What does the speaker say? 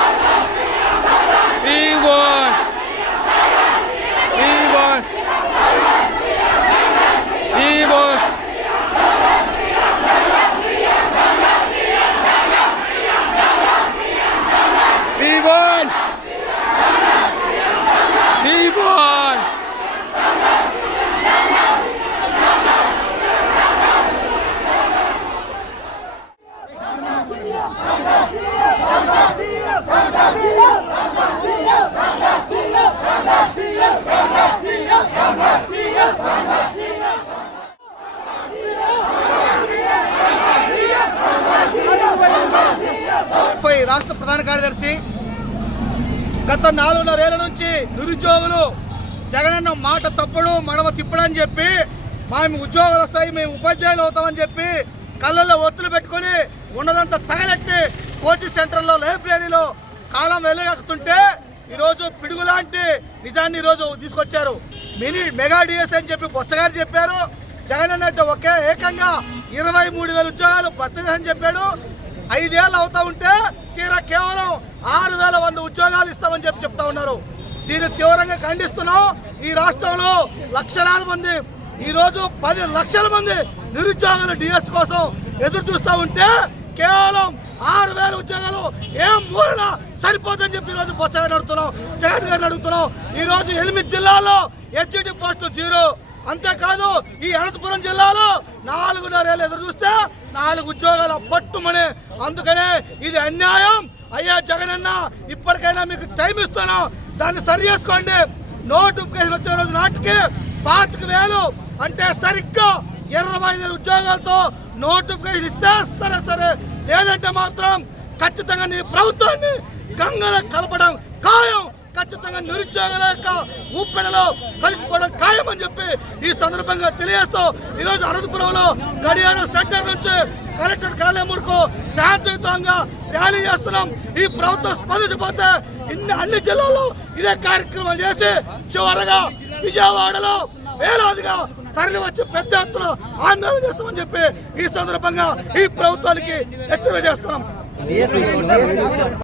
Fight! ముప్పై రాష్ట్ర ప్రధాన కార్యదర్శి గత నాలుగున్నరేళ్ళ నుంచి నిరుద్యోగులు జగనన్న మాట తప్పుడు మడమ తిప్పడని చెప్పి మేము ఉద్యోగాలు వస్తాయి మేము ఉపాధ్యాయులు అవుతామని చెప్పి కళ్ళల్లో ఒత్తులు పెట్టుకొని ఉన్నదంతా తగలెట్టి కోచింగ్ సెంటర్లో లైబ్రరీలో కాలం వెలుగెక్కుతుంటే ఈరోజు పిడుగు లాంటి నిజాన్ని ఈరోజు తీసుకొచ్చారు. మినీ మెగా డిఎస్ అని చెప్పి బొచ్చగారు చెప్పారు. జగనన్న అయితే ఒకే ఏకంగా ఇరవై మూడు వేల ఉద్యోగాలు భర్తీ చెప్పాడు. ఐదేళ్ళు అవుతా ఉంటే తీరా కేవలం ఆరు వేల వంద ఉద్యోగాలు ఇస్తామని చెప్పి చెప్తా ఉన్నారు. దీన్ని తీవ్రంగా ఖండిస్తున్నాం. ఈ రాష్ట్రంలో లక్షలాది మంది ఈరోజు పది లక్షల మంది నిరుద్యోగులు డిఎస్ కోసం ఎదురు చూస్తూ ఉంటే కేవలం ఆరు వేల ఉద్యోగాలు ఏం మూలన సరిపోతుందని చెప్పి ఈరోజు బొత్స గారిని అడుగుతున్నాం జగన్ గారిని అడుగుతున్నాం. ఈరోజు ఎనిమిది జిల్లాల్లో హెచ్జిటి పోస్టు జీరో. అంతేకాదు ఈ అనంతపురం జిల్లాలో నాలుగున్నరేళ్ళు ఎదురు చూస్తే నాలుగు ఉద్యోగాలు పట్టుమని అందుకనే ఇది అన్యాయం. అయ్యా జగనన్న ఇప్పటికైనా మీకు టైం ఇస్తాను దాన్ని సరి చేసుకోండి. నోటిఫికేషన్ వచ్చే రోజు నాటికి పాతిక వేలు. అంటే సరిగ్గా ఇరవై ఐదు ఉద్యోగాలతో నోటిఫికేషన్ ఇస్తే సరే సరే. లేదంటే మాత్రం ఖచ్చితంగా నీ ప్రభుత్వాన్ని గంగల కలపడం ఖాయం. ఖచ్చితంగా నిరుద్యోగుల యొక్క ఊపిడిలో కలిసిపోవడం ఖాయమని చెప్పి ఈ సందర్భంగా తెలియజేస్తూ ఈరోజు అనంతపురంలో గడియారం సెంటర్ నుంచి కలెక్టర్ కార్యాలయంకు శాంతియుతంగా ర్యాలీ చేస్తున్నాం. ఈ ప్రభుత్వం స్పందించకపోతే ఇన్ని అన్ని జిల్లాల్లో ఇదే కార్యక్రమం చేసి చివరగా విజయవాడలో వేలాదిగా తరలి వచ్చి పెద్ద ఎత్తున ఆందోళన చేస్తామని చెప్పి ఈ సందర్భంగా ఈ ప్రభుత్వానికి హెచ్చరిక చేస్తున్నాం.